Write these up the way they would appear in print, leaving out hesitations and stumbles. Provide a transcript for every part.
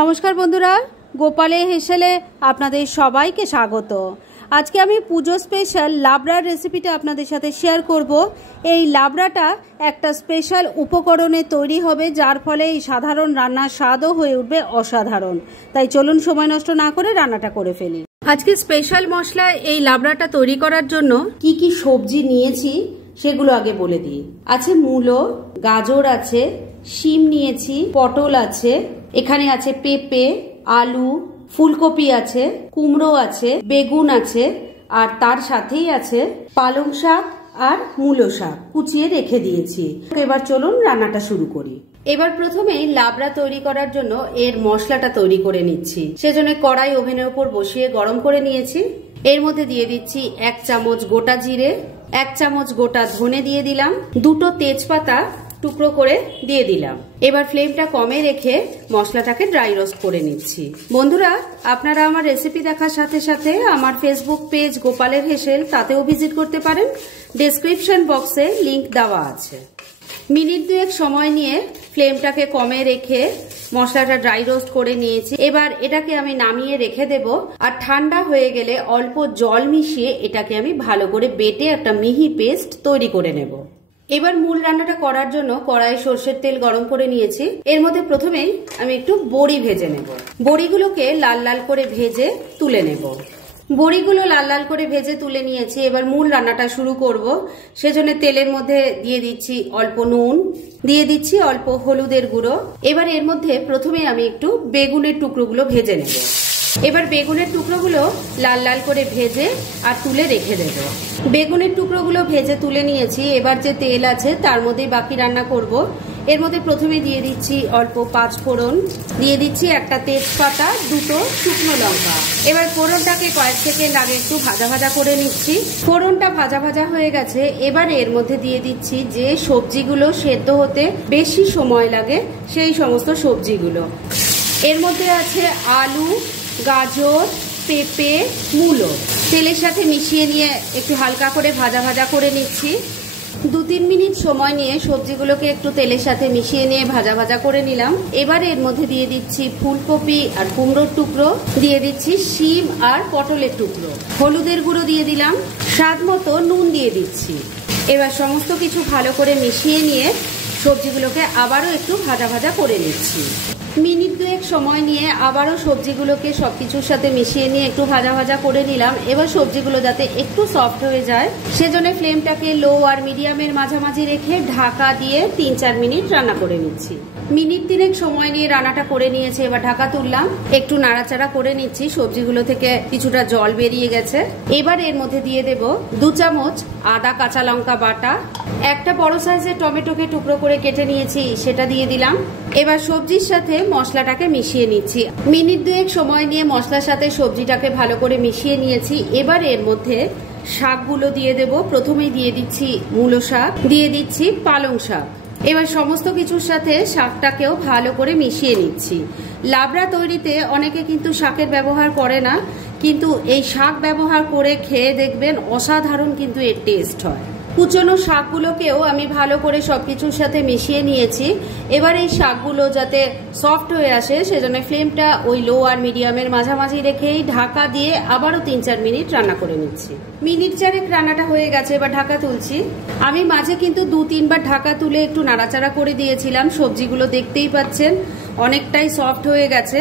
নমস্কার বন্ধুরা, গোপালে হেসেলে আপনাদের সবাইকে স্বাগত। আজকে আমি পুজো স্পেশাল লাবড়ার রেসিপিটা আপনাদের সাথে শেয়ার করব। এই লাবড়াটা একটা স্পেশাল উপকরণে তৈরি হবে, যার ফলে এই সাধারণ রান্নার স্বাদও হয়ে উঠবে অসাধারণ। তাই চলুন সময় নষ্ট না করে রান্নাটা করে ফেলি। আজকে স্পেশাল মশলা এই লাবড়াটা তৈরি করার জন্য কি কি সবজি নিয়েছি সেগুলো আগে বলে দিই। আছে মূলো, গাজর আছে, শিম নিয়েছি, পটল আছে, এখানে আছে পেঁপে, আলু, ফুলকপি আছে, কুমড়ো আছে, বেগুন আছে, আর তার সাথেই আছে পালং শাক আর মূলো শাক কুচিয়ে রেখে দিয়েছি। এবার চলুন রান্নাটা শুরু করি। এবার প্রথমেই লাবড়া তৈরি করার জন্য এর মশলাটা তৈরি করে নিচ্ছি। সেজন্য কড়াই ওভেনের উপর বসিয়ে গরম করে নিয়েছি। এর মধ্যে দিয়ে দিচ্ছি 1 চামচ গোটা জিরে, 1 চামচ গোটা ধনে দিয়ে দিলাম, 2টো তেজপাতা টুকরো করে দিয়ে দিলাম। এবার ফ্লেমটা কমে রেখে মশলাটাকে ড্রাই রোস্ট করে নিচ্ছি। বন্ধুরা, আপনারা আমার রেসিপি দেখার সাথে সাথে আমার ফেসবুক পেজ গোপালের হেসেল তাতেও ভিজিট করতে পারেন। ডেসক্রিপশন বক্সে লিংক দেওয়া আছে। মিনিট 2 সময় নিয়ে ফ্লেমটাকে কমে রেখে মশলাটা ড্রাই রোস্ট করে নিয়েছি। এবার এটাকে আমি নামিয়ে রেখে দেব, আর ঠান্ডা হয়ে গেলে অল্প জল মিশিয়ে এটাকে আমি ভালো করে বেটে একটা মিহি পেস্ট তৈরি করে নেব। এবার মূল রান্নাটা করার জন্য কড়াই সরষের তেল গরম করে নিয়েছি। এর মধ্যে প্রথমেই আমি একটু বড়ি ভেজে নেব। বড়িগুলোকে লাল লাল করে ভেজে তুলে নেব। বড়িগুলো লাল লাল করে ভেজে তুলে নিয়েছি। এবার মূল রান্নাটা শুরু করব। সেজন্য তেলের মধ্যে দিয়ে দিচ্ছি অল্প নুন, দিয়ে দিচ্ছি অল্প হলুদের গুঁড়ো। এবার এর মধ্যে প্রথমে আমি একটু বেগুনের টুকরোগুলো ভেজে নেব। এবার বেগুনের টুকরোগুলো লাল লাল করে ভেজে আর তুলে রেখে দেব। বেগুনের টুকরোগুলো ভেজে তুলে নিয়েছি। এবার যে তেল আছে তার মধ্যে বাকি রান্না করব। এর মধ্যে প্রথমে দিয়ে দিচ্ছি অল্প 5 ফোড়ন, দিয়ে দিচ্ছি একটা তেজপাতা, 2টো শুকনো লঙ্কা। এবার ফোড়নটাকে কয়েক সেকেন্ড আগে একটু ভাজা ভাজা করে নিচ্ছি। ফোড়নটা ভাজা ভাজা হয়ে গেছে। এবার এর মধ্যে দিয়ে দিচ্ছি যে সবজিগুলো সেদ্ধ হতে বেশি সময় লাগে সেই সমস্ত সবজিগুলো। এর মধ্যে আছে আলু, গাজর, পেঁপে, মূলো। তেলের সাথে মিশিয়ে নিয়ে একটু হালকা করে ভাজা ভাজা করে নিচ্ছি। 2-3 মিনিট সময় নিয়ে সবজিগুলোকে একটু তেলের সাথে মিশিয়ে নিয়ে ভাজা ভাজা করে নিলাম। এবার এর মধ্যে দিয়ে দিচ্ছি ফুলকপি আর কুমড়োর টুকরো, দিয়ে দিচ্ছি শিম আর পটলের টুকরো, হলুদের গুঁড়ো দিয়ে দিলাম, স্বাদ মতো নুন দিয়ে দিচ্ছি। এবার সমস্ত কিছু ভালো করে মিশিয়ে নিয়ে সবজিগুলোকে আবারও একটু ভাজা ভাজা করে নিচ্ছি। মিনিট 2 সময় নিয়ে আবারও সবজিগুলোকে সবকিছুর সাথে মিশিয়ে নিয়ে একটু ভাজা ভাজা করে নিলাম। এবার সবজিগুলো যাতে একটু সফট হয়ে যায় সেজন্য ফ্লেমটাকে লো আর মিডিয়ামের মাঝামাঝি রেখে ঢাকা দিয়ে 3-4 মিনিট রান্না করে নিচ্ছি। মিনিট 3 সময় নিয়ে রান্নাটা করে নিয়েছি। এবার ঢাকা তুললাম, একটু নাড়াচাড়া করে নিচ্ছি। সবজিগুলো থেকে কিছুটা জল বেরিয়ে গেছে। এবার এর মধ্যে দিয়ে দেব 2 চামচ আদা কাঁচা লঙ্কা বাটা, একটা বড় সাইজের টমেটোকে টুকরো করে কেটে নিয়েছি সেটা দিয়ে দিলাম। এবার সবজির সাথে মশলাটাকে মিশিয়ে নিচ্ছি। মিনিট 2 সময় নিয়ে মশলার সাথে সবজিটাকে ভালো করে মিশিয়ে নিয়েছি। এবার এর মধ্যে শাকগুলো দিয়ে দেব। প্রথমেই দিয়ে দিচ্ছি মূলো শাক, দিয়ে দিচ্ছি পালং শাক। এবার সমস্ত কিছুর সাথে শাকটাকেও ভালো করে মিশিয়ে নিচ্ছি। লাবড়া তৈরিতে অনেকে কিন্তু শাকের ব্যবহার করে না, কিন্তু এই শাক ব্যবহার করে খেয়ে দেখবেন অসাধারণ কিন্তু এর টেস্ট হয়। কুচনো শাকগুলোকেও আমি ভালো করে সবকিছুর সাথে মিশিয়ে নিয়েছি। এবার এই শাকগুলো যাতে সফট হয়ে আসে সেজন্য ফ্লেমটা ওই লো আর মিডিয়ামের মাঝামাঝি রেখেই ঢাকা দিয়ে আবারও 3-4 মিনিট রান্না করে নিচ্ছি। মিনিট 4 রান্নাটা হয়ে গেছে। এবার ঢাকা তুলছি। আমি মাঝে কিন্তু 2-3 বার ঢাকা তুলে একটু নাড়াচাড়া করে দিয়েছিলাম। সবজিগুলো দেখতেই পাচ্ছেন অনেকটাই সফট হয়ে গেছে।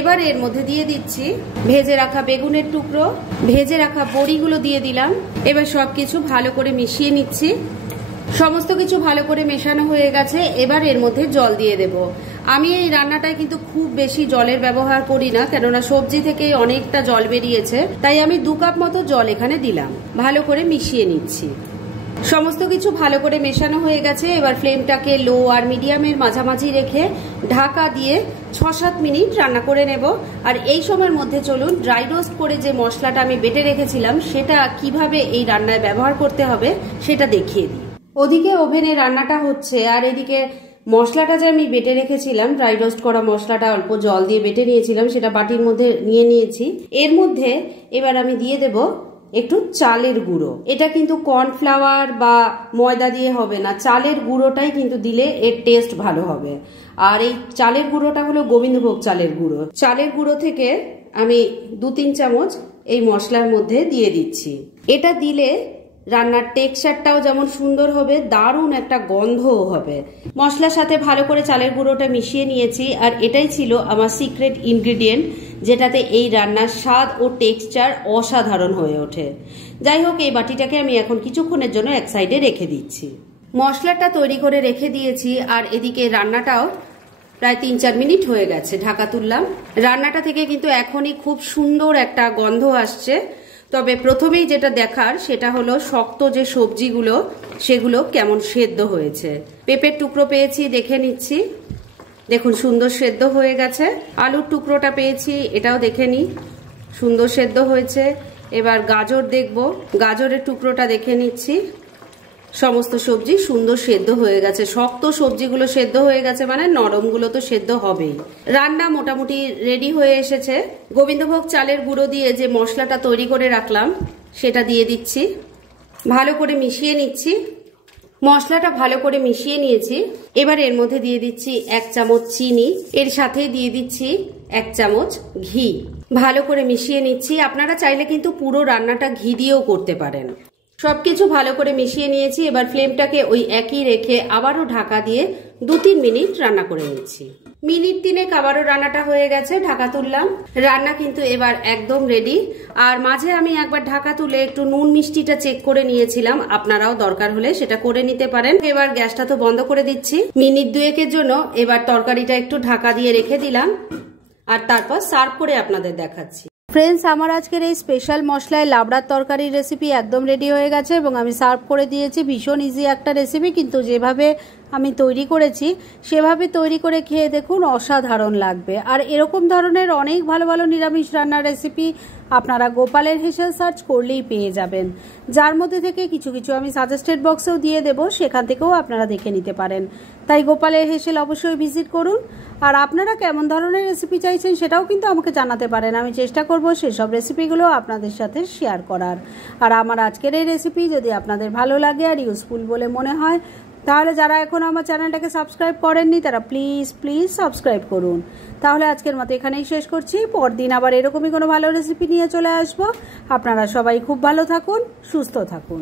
এবার এর মধ্যে দিয়ে দিচ্ছি ভেজে রাখা বেগুনের টুকরো, ভেজে রাখা বড়িগুলো দিয়ে দিলাম। এবার সবকিছু ভালো করে মিশিয়ে নিচ্ছি। সমস্ত কিছু ভালো করে মেশানো হয়ে গেছে। এবার এর মধ্যে জল দিয়ে দেব। আমি এই রান্নাটায় কিন্তু খুব বেশি জলের ব্যবহার করি না, কেননা সবজি থেকে অনেকটা জল বেরিয়েছে। তাই আমি 2 কাপ মতো জল এখানে দিলাম। ভালো করে মিশিয়ে নিচ্ছি। সমস্ত কিছু ভালো করে মেশানো হয়ে গেছে। এবার ফ্লেমটাকে লো আর মিডিয়ামের মাঝামাঝি রেখে ঢাকা দিয়ে 6-7 মিনিট রান্না করে নেব। আর এই সময়ের মধ্যে চলুন ড্রাই রোস্ট করে যে মশলাটা আমি বেটে রেখেছিলাম সেটা কিভাবে এই রান্নায় ব্যবহার করতে হবে সেটা দেখিয়ে দিই। ওদিকে ওভেনে রান্নাটা হচ্ছে, আর এদিকে মশলাটা যে আমি বেটে রেখেছিলাম, ড্রাই রোস্ট করা মশলাটা অল্প জল দিয়ে বেটে নিয়েছিলাম, সেটা বাটির মধ্যে নিয়ে নিয়েছি। এর মধ্যে এবার আমি দিয়ে দেব একটু চালের গুঁড়ো। এটা কিন্তু কর্নফ্লাওয়ার বা ময়দা দিয়ে হবে না, চালের গুঁড়োটাই কিন্তু দিলে এর টেস্ট ভালো হবে। আর এই চালের গুঁড়োটা হলো গোবিন্দভোগ চালের গুঁড়ো। চালের গুঁড়ো থেকে আমি 2-3 চামচ এই মশলার মধ্যে দিয়ে দিচ্ছি। এটা দিলে রান্নার টেক্সচারটাও যেমন সুন্দর হবে, দারুণ একটা গন্ধও হবে। মশলার সাথে ভালো করে চালের গুঁড়োটা মিশিয়ে নিয়েছি, আর এটাই ছিল আমার সিক্রেট ইনগ্রিডিয়েন্ট, যেটাতে এই রান্নার স্বাদ ও টেক্সচার অসাধারণ হয়ে ওঠে। যাই হোক, এই বাটিটাকে আমি এখন কিছুক্ষণের জন্য এক সাইডে রেখে দিচ্ছি। মশলাটা তৈরি করে রেখে দিয়েছি, আর এদিকে রান্নাটাও প্রায় 3-4 মিনিট হয়ে গেছে। ঢাকা তুললাম। রান্নাটা থেকে কিন্তু এখনই খুব সুন্দর একটা গন্ধ আসছে। তবে প্রথমেই যেটা দেখার সেটা হলো শক্ত যে সবজিগুলো সেগুলো কেমন সেদ্ধ হয়েছে। পেঁপের টুকরো পেয়েছি, দেখে নিচ্ছি। দেখুন সুন্দর সেদ্ধ হয়ে গেছে। আলুর টুকরোটা পেয়েছি, এটাও দেখে নিই, সুন্দর সেদ্ধ হয়েছে। এবার গাজর দেখব, গাজরের টুকরোটা দেখে নিচ্ছি। সমস্ত সবজি সুন্দর সেদ্ধ হয়ে গেছে। শক্ত সবজিগুলো সেদ্ধ হয়ে গেছে মানে নরমগুলো তো সেদ্ধ হবেই। রান্না মোটামুটি রেডি হয়ে এসেছে। গোবিন্দভোগ চালের গুঁড়ো দিয়ে যে মশলাটা তৈরি করে রাখলাম সেটা দিয়ে দিচ্ছি, ভালো করে মিশিয়ে নিচ্ছি। মশলাটা ভালো করে মিশিয়ে নিয়েছি। এবার এর মধ্যে দিয়ে দিচ্ছি 1 চামচ চিনি, এর সাথেই দিয়ে দিচ্ছি 1 চামচ ঘি। ভালো করে মিশিয়ে নিচ্ছি। আপনারা চাইলে কিন্তু পুরো রান্নাটা ঘি দিয়েও করতে পারেন। সবকিছু ভালো করে মিশিয়ে নিয়েছি। এবার ফ্লেমটাকে ওই একই রেখে আবারও ঢাকা দিয়ে 2-3 মিনিট রান্না করে নিচ্ছি। মিনিট 3 আবারও রান্নাটা হয়ে গেছে। ঢাকা তুললাম। রান্না কিন্তু এবার একদম রেডি। আর মাঝে আমি একবার ঢাকা তুলে একটু নুন মিষ্টিটা চেক করে নিয়েছিলাম, আপনারাও দরকার হলে সেটা করে নিতে পারেন। এবার গ্যাসটা তো বন্ধ করে দিচ্ছি। মিনিট 2 জন্য এবার তরকারিটা একটু ঢাকা দিয়ে রেখে দিলাম, আর তারপর সার্ভ করে আপনাদের দেখাচ্ছি। ফ্রেন্ডস, আমার আজকের এই স্পেশাল মশলায় লাবড়ার তরকারির রেসিপি একদম রেডি হয়ে গেছে এবং আমি সার্ভ করে দিয়েছি। ভীষণ ইজি একটা রেসিপি, কিন্তু যেভাবে আমি তৈরি করেছি সেভাবে তৈরি করে খেয়ে দেখুন, অসাধারণ লাগবে। আর এরকম ধরনের অনেক ভালো ভালো নিরামিষ রান্নার রেসিপি আপনারা গোপালের হেসেল সার্চ করলেই পেয়ে যাবেন, যার মধ্যে থেকে কিছু কিছু আমি সাজেস্টেড বক্সেও দিয়ে দেব, সেখান থেকেও আপনারা দেখে নিতে পারেন। তাই গোপালের হেসেল অবশ্যই ভিজিট করুন। আর আপনারা কেমন ধরনের রেসিপি চাইছেন সেটাও কিন্তু আমাকে জানাতে পারেন। আমি চেষ্টা করব সেসব রেসিপিগুলো আপনাদের সাথে শেয়ার করার। আর আমার আজকের এই রেসিপি যদি আপনাদের ভালো লাগে আর ইউজফুল বলে মনে হয়, তাহলে যারা এখনও আমার চ্যানেলটাকে সাবস্ক্রাইব করেননি তারা প্লিজ সাবস্ক্রাইব করুন। তাহলে আজকের মতো এখানেই শেষ করছি। পরদিন আবার এরকমই কোনো ভালো রেসিপি নিয়ে চলে আসবো। আপনারা সবাই খুব ভালো থাকুন, সুস্থ থাকুন।